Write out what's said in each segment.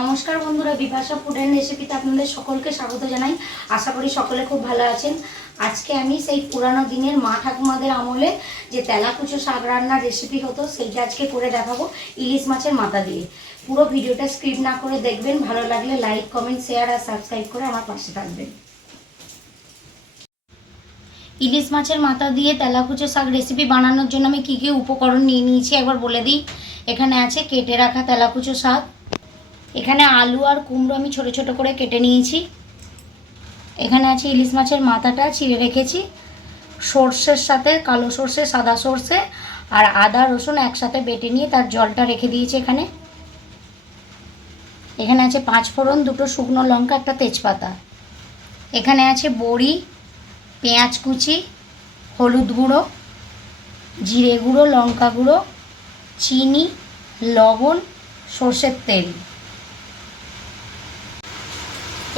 নমস্কার বন্ধুরা, Bipasha food and রেসিপিতে আপনাদের সকলকে স্বাগত জানাই। আশা করি সকলে খুব ভালো আছেন। আজকে আমি সেই পুরানো দিনের মা ঠাকুমাদের আমলে যে তেলাকুচো শাক রান্নার রেসিপি হতো সেইটা আজকে করে দেখাবো ইলিশ মাছের মাথা দিয়ে। পুরো ভিডিওটা স্কিপ না করে দেখবেন। ভালো লাগলে লাইক, কমেন্ট, শেয়ার আর সাবস্ক্রাইব করে আমার পাশে থাকবেন। ইলিশ মাছের মাথা দিয়ে তেলাকুচো শাক রেসিপি বানানোর জন্য আমি কী কী উপকরণ নিয়ে নিয়েছি একবার বলে দিই। এখানে আছে কেটে রাখা তেলাকুচো শাক, এখানে আলু আর কুমড়ো আমি ছোট ছোট করে কেটে নিয়েছি, এখানে আছে ইলিশ মাছের মাথাটা ছিঁড়ে রেখেছি, সর্ষের সাথে কালো সর্ষে, সাদা সর্ষে আর আদা রসুন একসাথে বেটে নিয়ে তার জলটা রেখে দিয়েছি। এখানে আছে 5 ফোড়ন, 2টো শুকনো লঙ্কা, একটা তেজপাতা। এখানে আছে বড়ি, পেঁয়াজ কুচি, হলুদ গুঁড়ো, জিরে গুঁড়ো, লঙ্কা গুঁড়ো, চিনি, লবণ, সর্ষের তেল।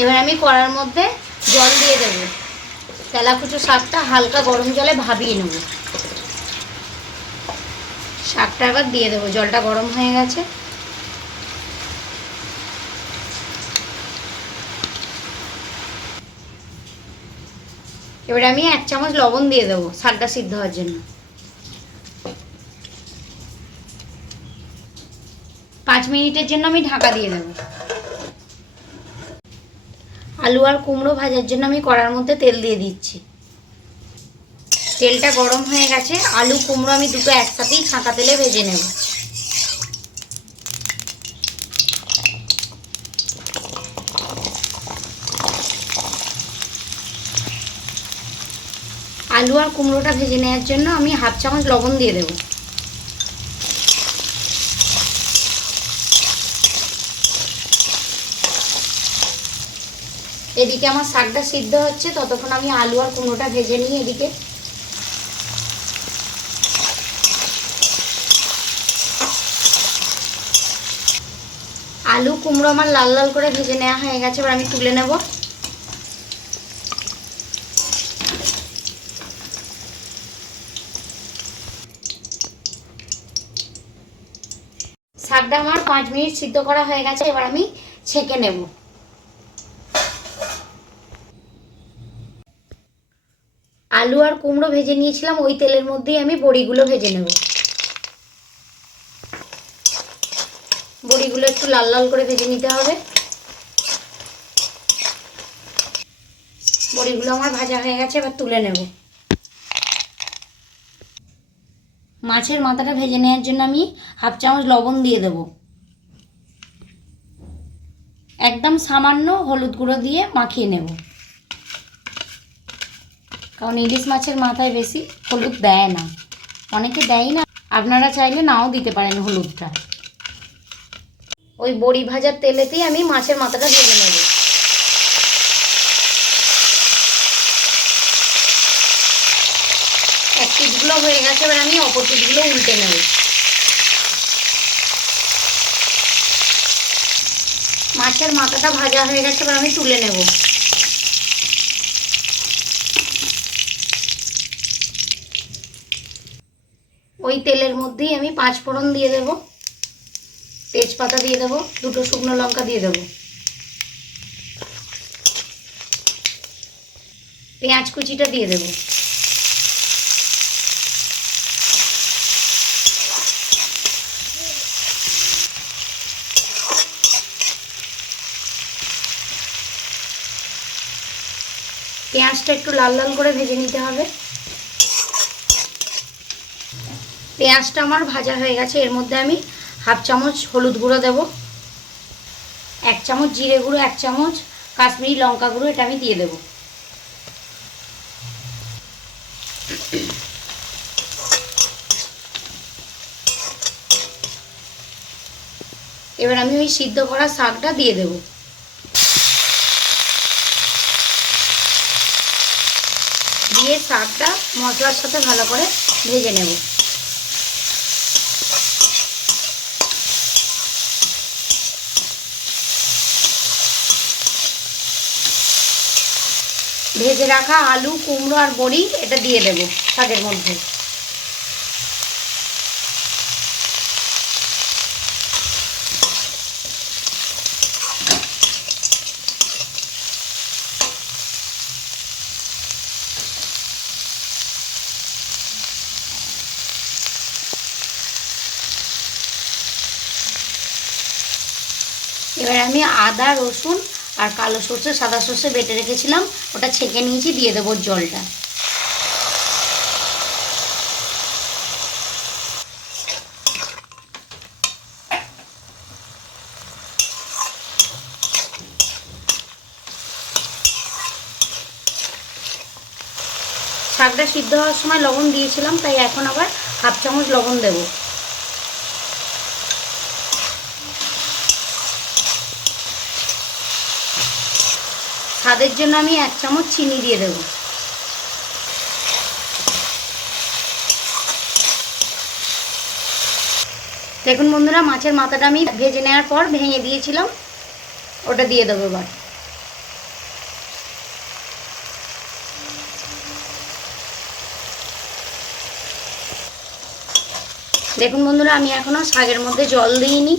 এবার আমি কড়ার মধ্যে জল দিয়ে দেবো। তেলাকুচো শাকটা হালকা গরম জলে ভাবিয়ে নেব। শাকটা এবার দিয়ে দেবো, জলটা গরম হয়ে গেছে। এবার আমি 1 চামচ লবণ দিয়ে দেবো শাকটা সিদ্ধ হওয়ার জন্য। 5 মিনিটের জন্য আমি ঢাকা দিয়ে দেবো। আলু আর কুমড়ো ভাজার জন্য আমি কড়ার মধ্যে তেল দিয়ে দিচ্ছি। তেলটা গরম হয়ে গেছে। আলু কুমড়ো আমি দুটো একসাথেই ছাঁকা তেলে ভেজে নেব। আলু আর কুমড়োটা ভেজে নেওয়ার জন্য আমি 1/2 চামচ লবণ দিয়ে দেব। এদিকে আমার শাকটা সিদ্ধ হচ্ছে, ততক্ষণ আমি আলু আর কুমড়োটা ভেজে নিই। এদিকে আলু কুমড়ো আমার লাল লাল করে ভেজে নেওয়া হয়ে গেছে। এবার আমি তুলে নেব। শাকটা আমার 5 মিনিট সিদ্ধ করা হয়ে গেছে। এবার আমি ছেঁকে নেব। আলু আর কুমড়ো ভেজে নিয়েছিলাম, ওই তেলের মধ্যেই আমি বড়িগুলো ভেজে নেব। বড়িগুলো একটু লাল লাল করে ভেজে নিতে হবে। বড়িগুলো আমার ভাজা হয়ে গেছে, এবার তুলে নেব। মাছের মাথাটা ভেজে নেওয়ার জন্য আমি 1/2 চামচ লবণ দিয়ে দেব। একদম সামান্য হলুদ গুঁড়ো দিয়ে মাখিয়ে নেব, কারণ ইলিশ মাছের মাথায় বেশি হলুদ দেয় না, অনেকে দেয় না, আপনারা চাইলে নাও দিতে পারেন হলুদটা। ওই বড়ি ভাজার তেলেতেই আমি মাছের মাথাটা ভেজে নেব। এক পিঠগুলো হয়ে গেছে, এবার আমি অপর পিঠগুলো উল্টে নেব। মাছের মাথাটা ভাজা হয়ে গেছে, এবার আমি তুলে নেব। ওই তেলের মধ্যেই আমি 5 ফোড়ন দিয়ে দেব, তেজপাতা দিয়ে দেব, 2টো শুকনো লঙ্কা দিয়ে দেব, পেঁয়াজ কুচিটা দিয়ে দেব। পেঁয়াজটা একটু লাল লাল করে ভেজে নিতে হবে। পেঁয়াজটা আমার ভাজা হয়ে গেছে। এর মধ্যে আমি 1/2 চামচ হলুদ গুঁড়ো দেব, 1 চামচ জিরে গুঁড়ো, 1 চামচ কাশ্মীরি লঙ্কা গুঁড়ো, এটা আমি দিয়ে দেব। এবার আমি ওই সিদ্ধ করা শাকটা দিয়ে দেব। দিয়ে শাকটা মশলার সাথে ভালো করে ভেজে নেব। ভেজে রাখা আলু কুমড়ো আর বড়ি এটা দিয়ে দেব শাকের মধ্যে। এবার আমি আদা রসুন আর কালো সর্ষে সাদা সর্ষে বেটে রেখেছিলাম, ওটা ছেঁকে নিয়েছি, দিয়ে দেবো জলটা। শাকটা সিদ্ধ হওয়ার সময় লবণ দিয়েছিলাম, তাই এখন আবার হাফ চামচ লবণ দেব। স্বাদের জন্য আমি 1 চামচ চিনি দিয়ে দেব। দেখুন বন্ধুরা, মাছের মাথাটা আমি ভেজে নেওয়ার পর ভেঙে দিয়েছিলাম, ওটা দিয়ে দেবো এবার। দেখুন বন্ধুরা, আমি এখনও শাকের মধ্যে জল দিইনি,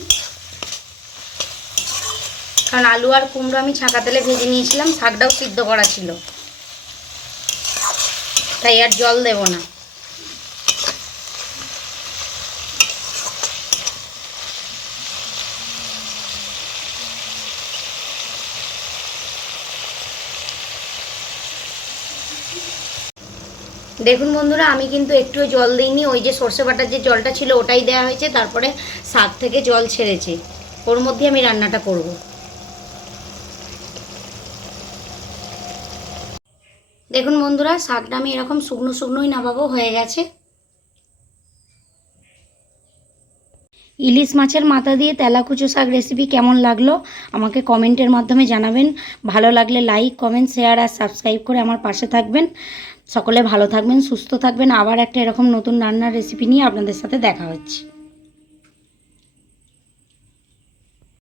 কারণ আলু আর কুমড়ো আমি ছাঁকা তেলে ভেজে নিয়েছিলাম, শাকটাও সিদ্ধ করা ছিল, তাই আর জল দেব না। দেখুন বন্ধুরা, আমি কিন্তু একটুও জল দিইনি, ওই যে সর্ষে বাটার যে জলটা ছিল ওটাই দেওয়া হয়েছে, তারপরে শাক থেকে জল ছেড়েছে, ওর মধ্যে আমি রান্নাটা করব। দেখুন বন্ধুরা, শাকটা আমি এরকম শুকনো শুকনোই নামাবো, হয়ে গেছে। ইলিশ মাছের মাথা দিয়ে তেলাকুচো শাক রেসিপি কেমন লাগলো আমাকে কমেন্টের মাধ্যমে জানাবেন। ভালো লাগলে লাইক কমেন্ট শেয়ার আর সাবস্ক্রাইব করে আমার পাশে থাকবেন। সকলে ভালো থাকবেন, সুস্থ থাকবেন। আবার একটা এরকম নতুন রান্নার রেসিপি নিয়ে আপনাদের সাথে দেখা হচ্ছে।